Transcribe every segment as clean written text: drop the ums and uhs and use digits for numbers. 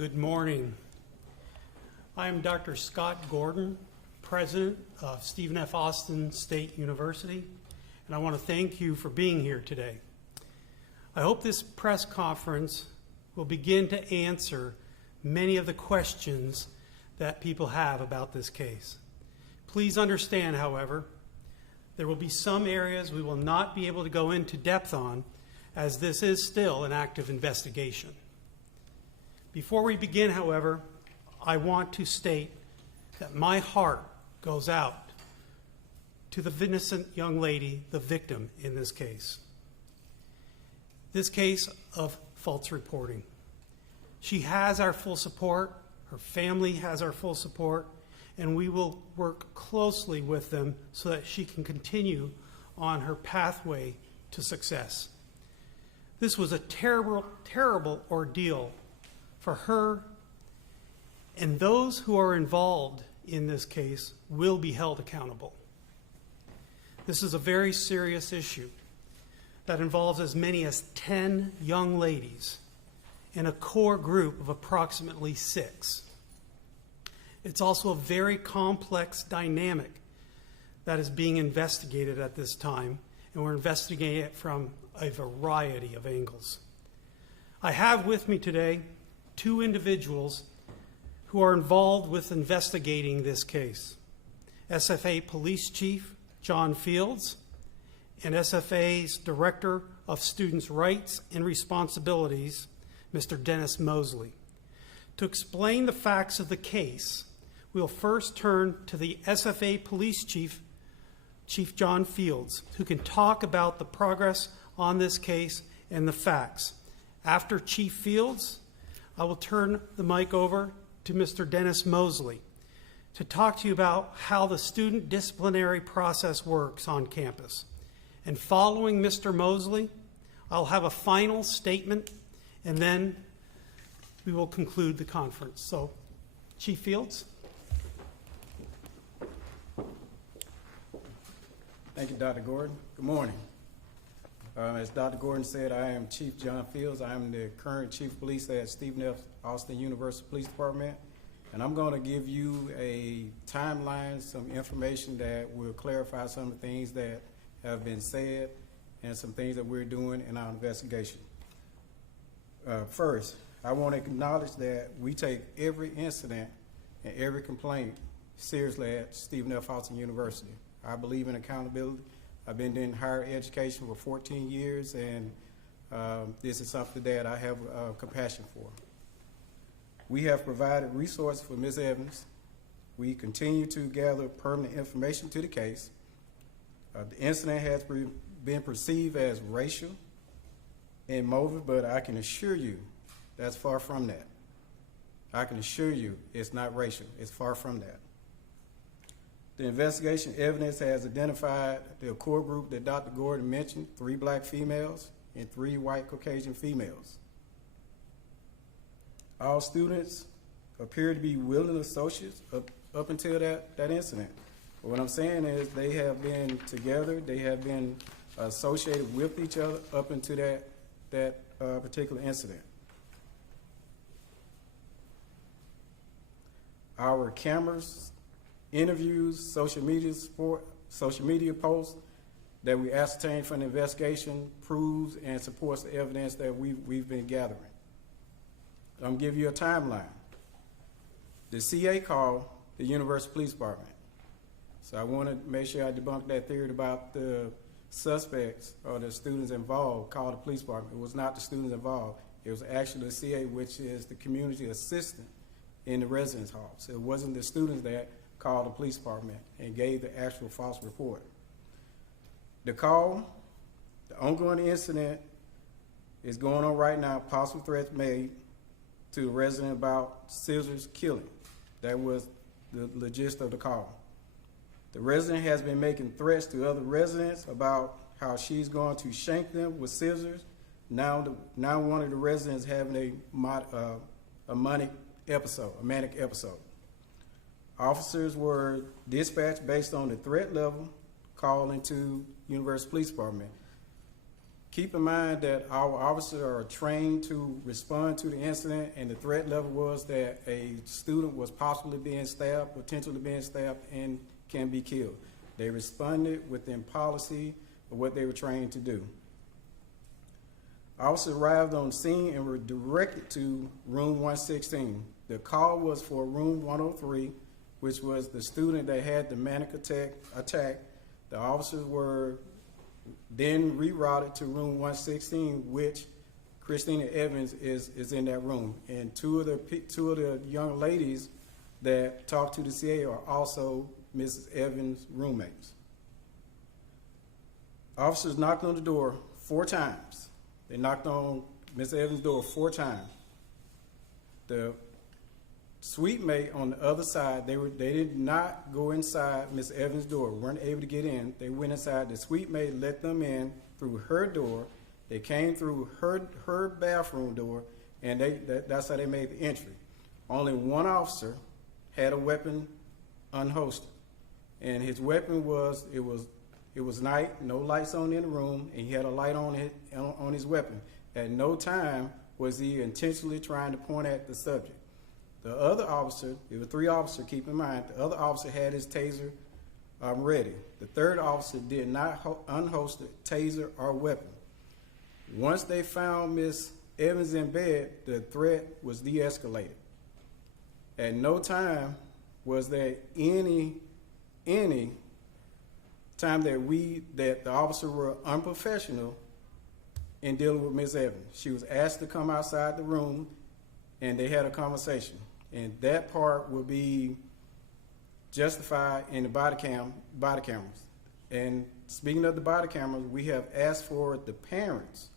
Good morning. I am Dr. Scott Gordon, President of Stephen F. Austin State University, and I want to thank you for being here today. I hope this press conference will begin to answer many of the questions that people have about this case. Please understand, however, there will be some areas we will not be able to go into depth on, as this is still an active investigation. Before we begin, however, I want to state that my heart goes out to the innocent young lady, the victim in this case. This case of false reporting. She has our full support, her family has our full support, and we will work closely with them so that she can continue on her pathway to success. This was a terrible, terrible ordeal for her, and those who are involved in this case will be held accountable. This is a very serious issue that involves as many as 10 young ladies in a core group of approximately 6. It's also a very complex dynamic that is being investigated at this time, and we're investigating it from a variety of angles. I have with me today 2 individuals who are involved with investigating this case. SFA Police Chief John Fields and SFA's Director of Students' Rights and Responsibilities, Mr. Dennis Mosley. To explain the facts of the case, we'll first turn to the SFA Police Chief, Chief John Fields, who can talk about the progress on this case and the facts. After Chief Fields, I will turn the mic over to Mr. Dennis Mosley to talk to you about how the student disciplinary process works on campus. And following Mr. Mosley, I'll have a final statement, and then we will conclude the conference. So, Chief Fields. Thank you, Dr. Gordon. Good morning. As Dr. Gordon said, I am Chief John Fields. I am the current Chief of Police at Stephen F. Austin University Police Department. And I'm going to give you a timeline, some information that will clarify some of the things that have been said and some things that we're doing in our investigation. First, I want to acknowledge that we take every incident and every complaint seriously at Stephen F. Austin University. I believe in accountability. I've been in higher education for 14 years, and this is something that I have compassion for. We have provided resources for Ms. Evans. We continue to gather pertinent information to the case. The incident has been perceived as racial in motive, but I can assure you that's far from that. I can assure you it's not racial. It's far from that. The investigation evidence has identified the core group that Dr. Gordon mentioned, 3 black females and 3 white Caucasian females. All students appear to be willing associates up until that incident. But what I'm saying is they have been together, they have been associated with each other up until that particular incident. Our cameras, interviews, social media posts that we ascertained from the investigation proves and supports the evidence that we've been gathering. I'm going to give you a timeline. The CA called the University Police Department. So I want to make sure I debunk that theory about the suspects or the students involved called the police department. It was not the students involved. It was actually the CA, which is the community assistant in the residence hall. So it wasn't the students that called the police department and gave the actual false report. The call, the ongoing incident is going on right now, possible threats made to a resident about Scissors killing. That was the gist of the call. The resident has been making threats to other residents about how she's going to shank them with scissors. Now one of the residents having a manic episode. Officers were dispatched based on the threat level, called into University Police Department. Keep in mind that our officers are trained to respond to the incident, and the threat level was that a student was possibly being stabbed, potentially being stabbed, and can be killed. They responded within policy of what they were trained to do. Officers arrived on scene and were directed to room 116. The call was for room 103, which was the student that had the manic attack. The officers were then rerouted to room 116, which Christina Evans is in that room. And two of the young ladies that talked to the CA are also Mrs. Evans' roommates. Officers knocked on the door 4 times. They knocked on Ms. Evans' door 4 times. The suite mate on the other side, they did not go inside Ms. Evans' door, weren't able to get in. They went inside. The suite mate let them in through her door. They came through her bathroom door, and that's how they made the entry. Only one officer had a weapon unholstered, and his weapon was it was night, no lights on in the room, and he had a light on his weapon. At no time was he intentionally trying to point at the subject. The other officer, there were 3 officers, keep in mind, the other officer had his taser ready. The third officer did not unholster taser or weapon. Once they found Miss Evans in bed, the threat was de-escalated. At no time was there any time that the officers were unprofessional in dealing with Miss Evans. She was asked to come outside the room, and they had a conversation. And that part will be justified in the body cameras. And speaking of the body cameras, we have asked for the parents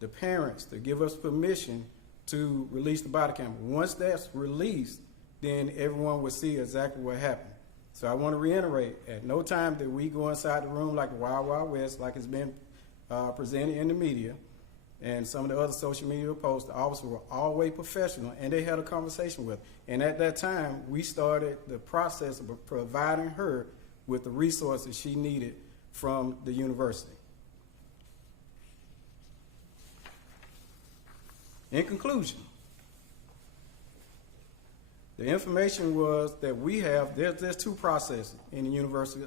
to give us permission to release the body camera. Once that's released, then everyone will see exactly what happened. So I want to reiterate, at no time did we go inside the room like a Wild Wild West, like it's been presented in the media and some of the other social media posts. The officers were always professional, and they had a conversation with her. And at that time, we started the process of providing her with the resources she needed from the university. In conclusion, the information was that we have, there's 2 processes in the university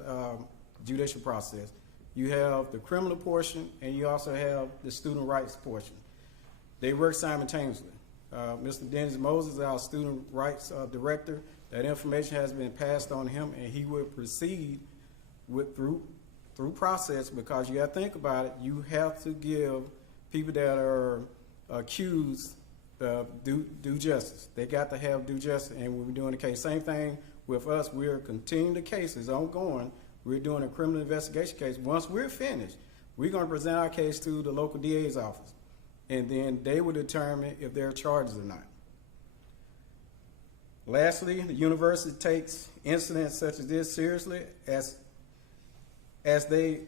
judicial process. You have the criminal portion, and you also have the student rights portion. They work simultaneously. Mr. Dennis Moses, our student rights director, that information has been passed on to him, and he will proceed through process, because you got to think about it. You have to give people that are accused due justice. They got to have due justice, and we're doing the case. Same thing with us. We're continuing the cases ongoing. We're doing a criminal investigation case. Once we're finished, we're going to present our case to the local DA's office, and then they will determine if there are charges or not. Lastly, the university takes incidents such as this seriously. As they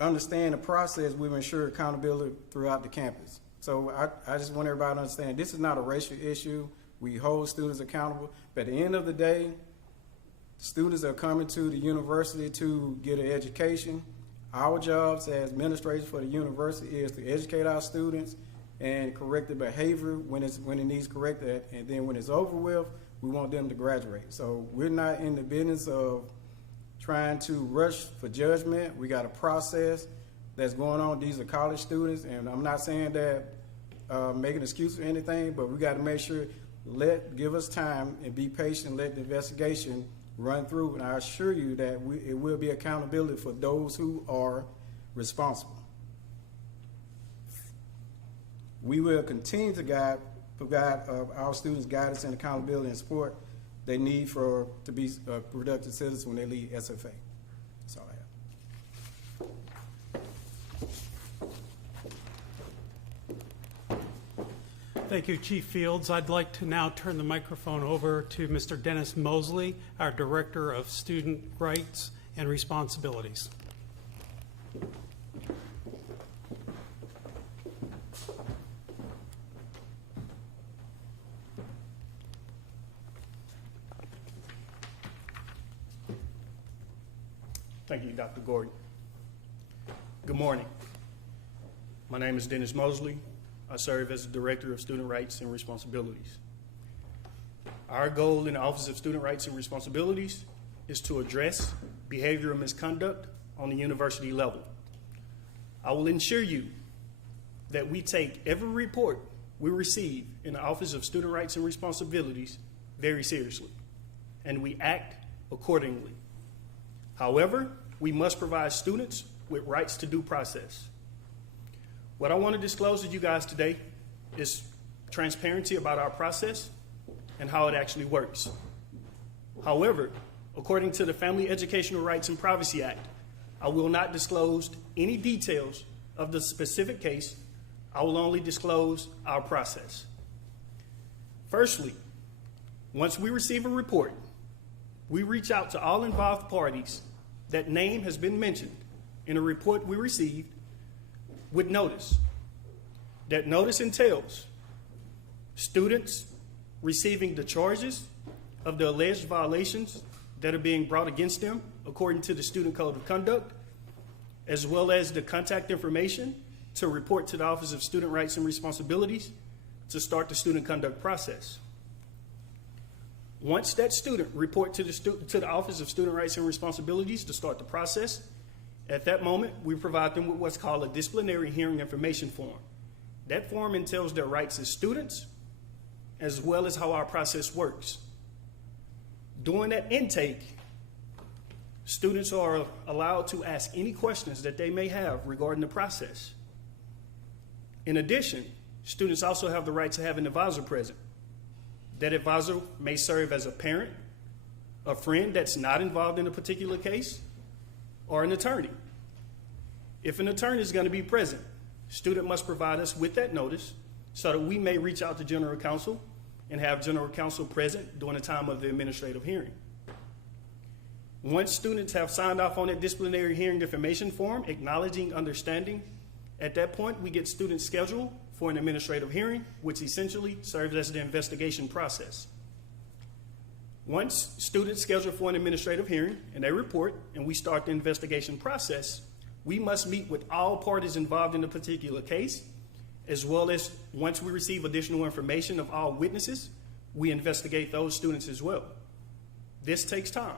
understand the process, we've ensured accountability throughout the campus. So I just want everybody to understand, this is not a racial issue. We hold students accountable. But at the end of the day, students are coming to the university to get an education. Our jobs as administrators for the university is to educate our students and correct the behavior when it needs corrected. And then when it's over with, we want them to graduate. So we're not in the business of trying to rush for judgment. We got a process that's going on. These are college students, and I'm not saying that making an excuse for anything, but we got to make sure, give us time and be patient, let the investigation run through, and I assure you that it will be accountability for those who are responsible. We will continue to provide our students guidance and accountability and support they need to be productive citizens when they leave SFA. That's all I have. Thank you, Chief Fields. I'd like to now turn the microphone over to Mr. Dennis Mosley, our Director of Student Rights and Responsibilities. Thank you, Dr. Gordon. Good morning. My name is Dennis Mosley. I serve as the Director of Student Rights and Responsibilities. Our goal in the Office of Student Rights and Responsibilities is to address behavioral misconduct on the university level. I will ensure you that we take every report we receive in the Office of Student Rights and Responsibilities very seriously, and we act accordingly. However, we must provide students with rights to due process. What I want to disclose to you guys today is transparency about our process and how it actually works. However, according to the Family Educational Rights and Privacy Act, I will not disclose any details of the specific case. I will only disclose our process. Firstly, once we receive a report, we reach out to all involved parties that name has been mentioned in a report we received with notice. That notice entails students receiving the charges of the alleged violations that are being brought against them according to the Student Code of Conduct, as well as the contact information to report to the Office of Student Rights and Responsibilities to start the student conduct process. Once that student report to the Office of Student Rights and Responsibilities to start the process, at that moment, we provide them with what's called a disciplinary hearing information form. That form entails their rights as students, as well as how our process works. During that intake, students are allowed to ask any questions that they may have regarding the process. In addition, students also have the right to have an advisor present. That advisor may serve as a parent, a friend that's not involved in a particular case, or an attorney. If an attorney is going to be present, student must provide us with that notice so that we may reach out to general counsel and have general counsel present during the time of the administrative hearing. Once students have signed off on that disciplinary hearing information form, acknowledging understanding, at that point we get students scheduled for an administrative hearing, which essentially serves as the investigation process. Once students schedule for an administrative hearing and they report and we start the investigation process, we must meet with all parties involved in a particular case, as well as once we receive additional information of all witnesses, we investigate those students as well. This takes time.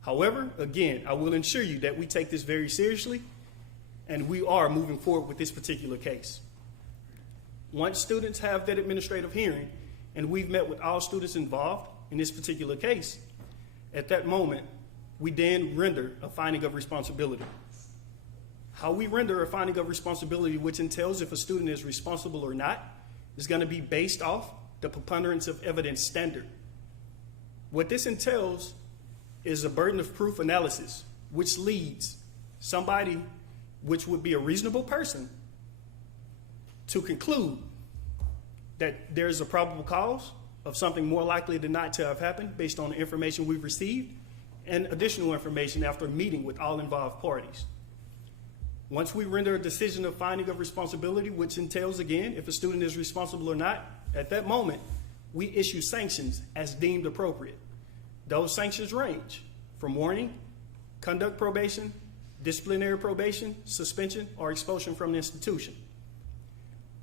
However, again, I will ensure you that we take this very seriously and we are moving forward with this particular case. Once students have that administrative hearing and we've met with all students involved in this particular case, at that moment, we then render a finding of responsibility. How we render a finding of responsibility, which entails if a student is responsible or not, is going to be based off the preponderance of evidence standard. What this entails is a burden of proof analysis, which leads somebody, which would be a reasonable person, to conclude that there is a probable cause of something more likely than not to have happened based on the information we've received and additional information after meeting with all involved parties. Once we render a decision of finding of responsibility, which entails, again, if a student is responsible or not, at that moment, we issue sanctions as deemed appropriate. Those sanctions range from warning, conduct probation, disciplinary probation, suspension, or expulsion from the institution.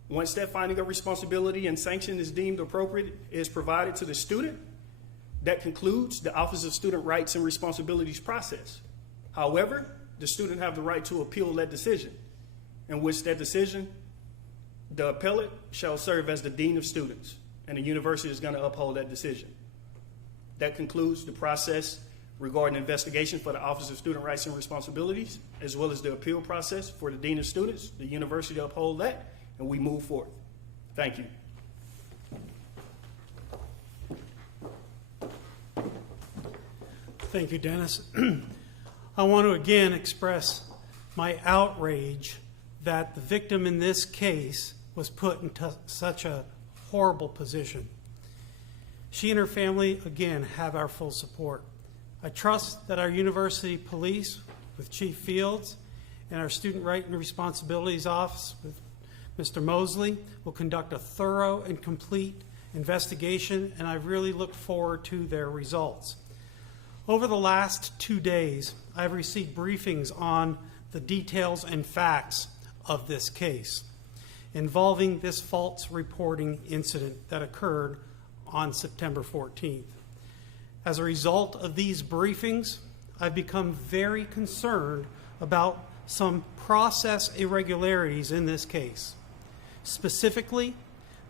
Once that finding of responsibility and sanction is deemed appropriate, is provided to the student, that concludes the Office of Student Rights and Responsibilities process. However, the student have the right to appeal that decision, in which that decision, the appellate shall serve as the dean of students, and the university is going to uphold that decision. That concludes the process regarding investigation for the Office of Student Rights and Responsibilities, as well as the appeal process for the dean of students. The university uphold that, and we move forward. Thank you. Thank you, Dennis. I want to again express my outrage that the victim in this case was put into such a horrible position. She and her family, again, have our full support. I trust that our university police, with Chief Fields, and our Student Right and Responsibilities Office, with Mr. Mosley, will conduct a thorough and complete investigation, and I really look forward to their results. Over the last 2 days, I've received briefings on the details and facts of this case involving this false reporting incident that occurred on September 14th. As a result of these briefings, I've become very concerned about some process irregularities in this case. Specifically,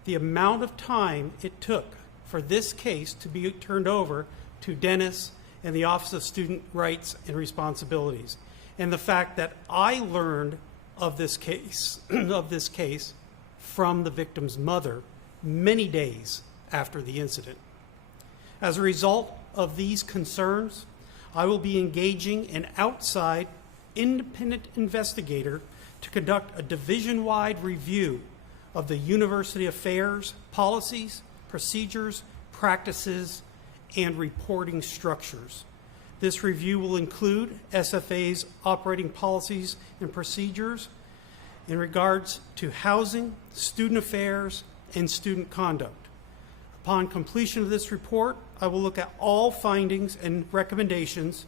the amount of time it took for this case to be turned over to Dennis and the Office of Student Rights and Responsibilities, and the fact that I learned of this case from the victim's mother many days after the incident. As a result of these concerns, I will be engaging an outside independent investigator to conduct a division-wide review of the university affairs, policies, procedures, practices, and reporting structures. This review will include SFA's operating policies and procedures in regards to housing, student affairs, and student conduct. Upon completion of this report, I will look at all findings and recommendations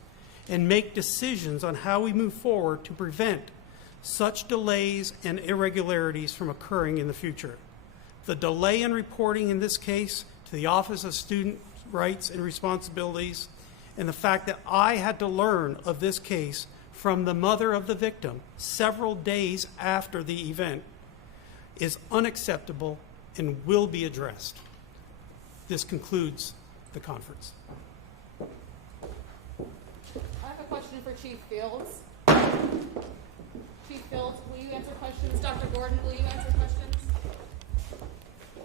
and make decisions on how we move forward to prevent such delays and irregularities from occurring in the future. The delay in reporting in this case to the Office of Student Rights and Responsibilities, and the fact that I had to learn of this case from the mother of the victim several days after the event, is unacceptable and will be addressed. This concludes the conference. I have a question for Chief Fields. Chief Fields, will you answer questions? Dr. Gordon, will you answer questions?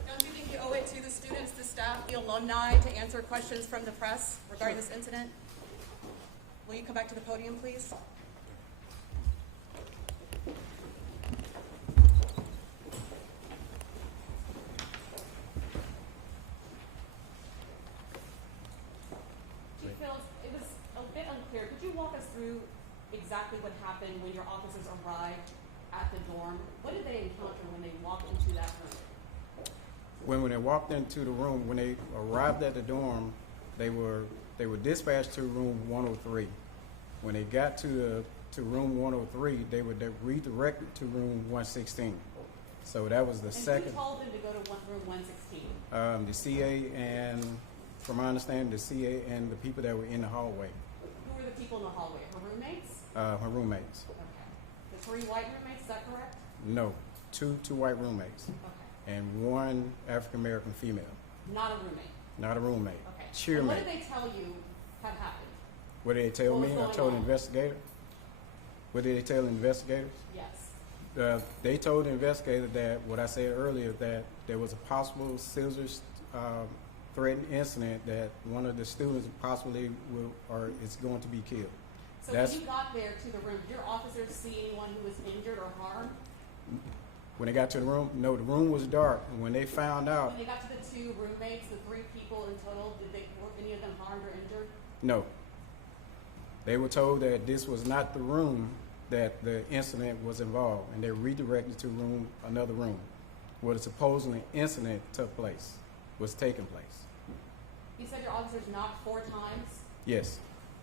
Don't you think you owe it to the students, the staff, the alumni to answer questions from the press regarding this incident? Will you come back to the podium, please? Chief Fields, it was a bit unclear. Could you walk us through exactly what happened when your officers arrived at the dorm? What did they encounter when they walked into that room? When they walked into the room, when they arrived at the dorm, they were dispatched to room 103. When they got to room 103, they were redirected to room 116. So that was the second. And who told them to go to room 116? The CA and, from my understanding, the CA and the people that were in the hallway, Who were the people in the hallway? Her roommates? her roommates. Okay. The 3 white roommates, is that correct? No, two white roommates Okay. and one African American female, Not a roommate. not a roommate. Okay. And Cheermate. what did they tell you had happened? What did they tell What me? was I going told the on? investigator. What did they tell the investigators? Yes. They told the investigator that what I said earlier, that there was a possible scissors threatened incident, that one of the students possibly is going to be killed. So That's- when you got there to the room, did your officers see anyone who was injured or harmed? When they got to the room, no, the room was dark. And when they found out, When they got to the 2 roommates, the 3 people in total, were any of them harmed or injured? no. They were told that this was not the room that the incident was involved, and they redirected to another room, where the supposedly incident was taking place. You said your officers knocked 4 times Yes,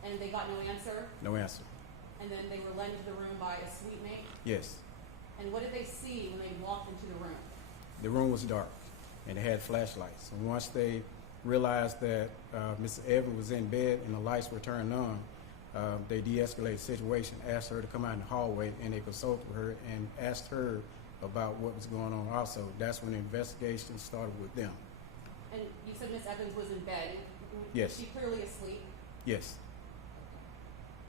and they got no answer, no answer. and then they were led into the room by a suite mate. Yes, And what did they see when they walked into the room? the room was dark, and they had flashlights. And once they realized that Mrs. Evans was in bed and the lights were turned on, they de-escalated the situation, asked her to come out in the hallway, and they consulted with her and asked her about what was going on also. That's when the investigation started with them. And you said Miss Evans was in bed. Yes. Was she clearly asleep? Yes.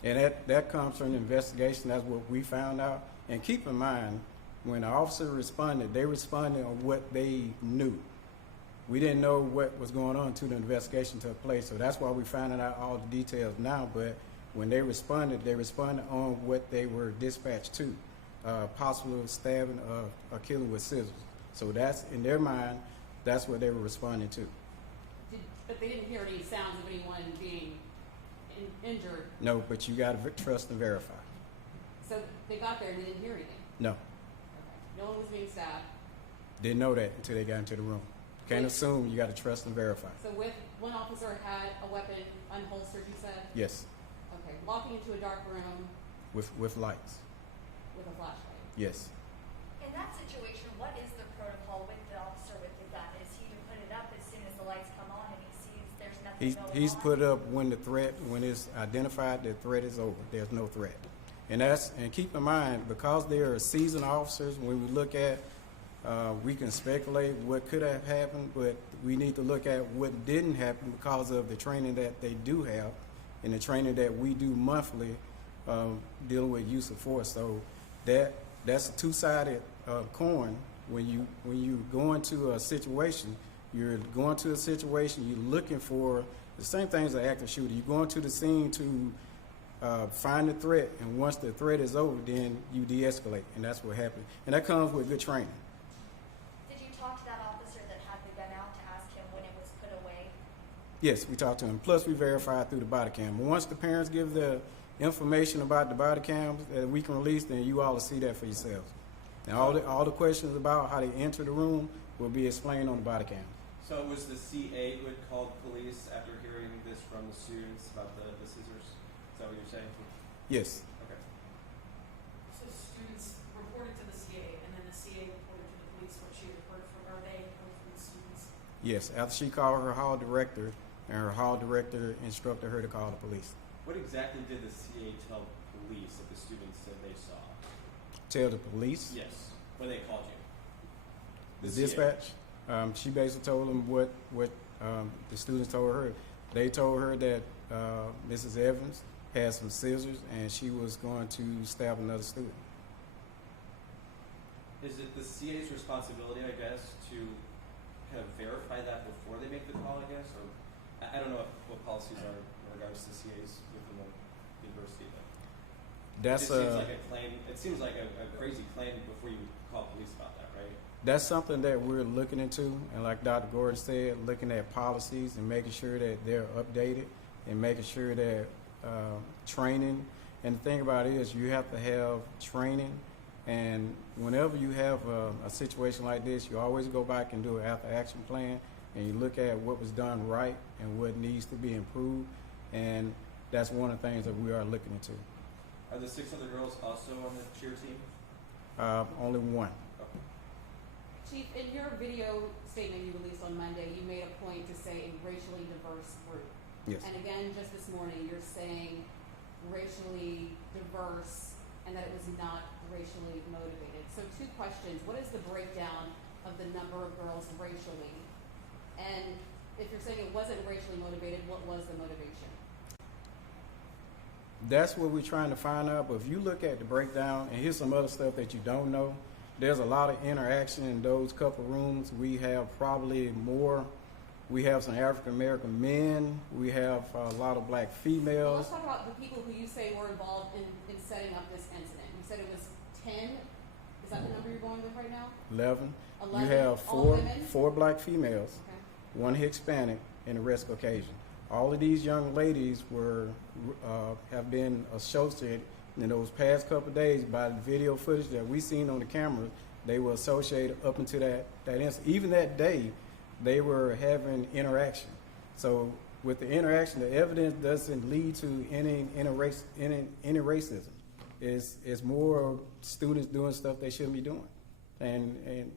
And that comes from the investigation. That's what we found out. And keep in mind, when the officer responded, they responded on what they knew. We didn't know what was going on until the investigation took place. So that's why we found out all the details now. But when they responded on what they were dispatched to, possible stabbing or killing with scissors. So that's, in their mind, that's what they were responding to. But they didn't hear any sounds of anyone being injured. No, but you got to trust and verify. So they got there and they didn't hear anything. No, Okay. No one was being stabbed. didn't know that until they got into the room. Can't assume, you got to trust and verify. So with one officer had a weapon unholstered, you said? Yes, Okay. Walking into a dark room with lights. with a flashlight. Yes. In that situation, what is the protocol with the officer with the gun? Is he to put it up as soon as the lights come on and he sees there's nothing going on? He's put up when it's identified the threat is over. There's no threat. And keep in mind, because they are seasoned officers, when we look at, we can speculate what could have happened, but we need to look at what didn't happen because of the training that they do have and the training that we do monthly dealing with use of force. So that's a two-sided coin. When you go into a situation, you're looking for the same thing as an active shooter. You go into the scene to find the threat, and once the threat is over, then you de-escalate, and that's what happened. And that comes with good training. Did you talk to that officer that had the gun out to ask him when it was put away? Yes, we talked to him. Plus, we verified through the body cam. Once the parents give the information about the body cams that we can release, then you all will see that for yourselves. And all the questions about how they enter the room will be explained on the body cam. So it was the CA who had called police after hearing this from the students about the scissors? Is that what you're saying? Yes. Okay. So students reported to the CA, and then the CA reported to the police what she had heard from her, they heard from the students. Yes, after she called her hall director, and her hall director instructed her to call the police. What exactly did the CA tell police that the students said they saw? Tell the police? Yes, when they called you. The CA. dispatch? She basically told them what the students told her. They told her that Mrs. Evans had some scissors and she was going to stab another student. Is it the CA's responsibility, I guess, to kind of verify that before they make the call, I guess? Or I don't know what policies are in regards to CAs within the university, but That's it seems like a claim. It seems like a crazy claim before you call police about that, right? That's something that we're looking into, and like Dr. Gordon said, looking at policies and making sure that they're updated and making sure that training. And the thing about it is you have to have training, and whenever you have a situation like this, you always go back and do an after-action plan, and you look at what was done right and what needs to be improved, and that's one of the things that we are looking into. Are the 6 other girls also on the cheer team? Only one. Okay. Chief, in your video statement you released on Monday, you made a point to say a racially diverse group. Yes. And again, just this morning, you're saying racially diverse and that it was not racially motivated. So 2 questions. What is the breakdown of the number of girls racially? And if you're saying it wasn't racially motivated, what was the motivation? That's what we're trying to find out. But if you look at the breakdown, and here's some other stuff that you don't know, there's a lot of interaction in those couple rooms. We have probably more. We have some African American men. We have a lot of black Well, females. let's talk about the people who you say were involved in setting up this incident. You said it was 10. Is that the number you're going with right now? 11. You 11, have all women? four black females, Okay. 1 Hispanic, and the rest Caucasian. All of these young ladies have been associated in those past couple of days by the video footage that we seen on the camera. They were associated up until that incident. Even that day, they were having interaction. So with the interaction, the evidence doesn't lead to any racism. It's more students doing stuff they shouldn't be doing, and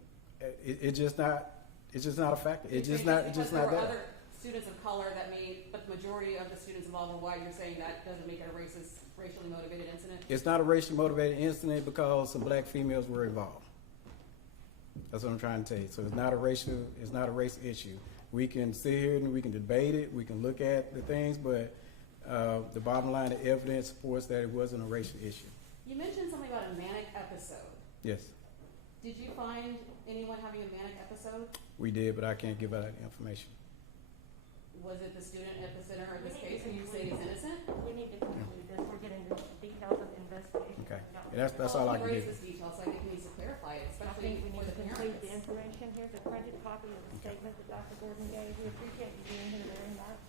it's just not a factor. It's just not Because there were there. other students of color but the majority of the students involved were white. You're saying that doesn't make it a racially motivated incident? It's not a racially motivated incident because some black females were involved. That's what I'm trying to tell you. So it's not a race issue. We can sit here and we can debate it. We can look at the things, but the bottom line, the evidence supports that it wasn't a racial issue. You mentioned something about a manic episode. Yes, Did you find anyone having a manic episode? we did, but I can't give out that information. Was it the student at the center in this case who you say is innocent? We need to conclude this. We're getting the details of the investigation. Okay, and that's all I can raise give. this detail, so I think he needs to clarify it, I especially think we for need the to complete the parents. information. Here's a printed copy of the statement that Dr. Gordon gave. We appreciate you being here very much.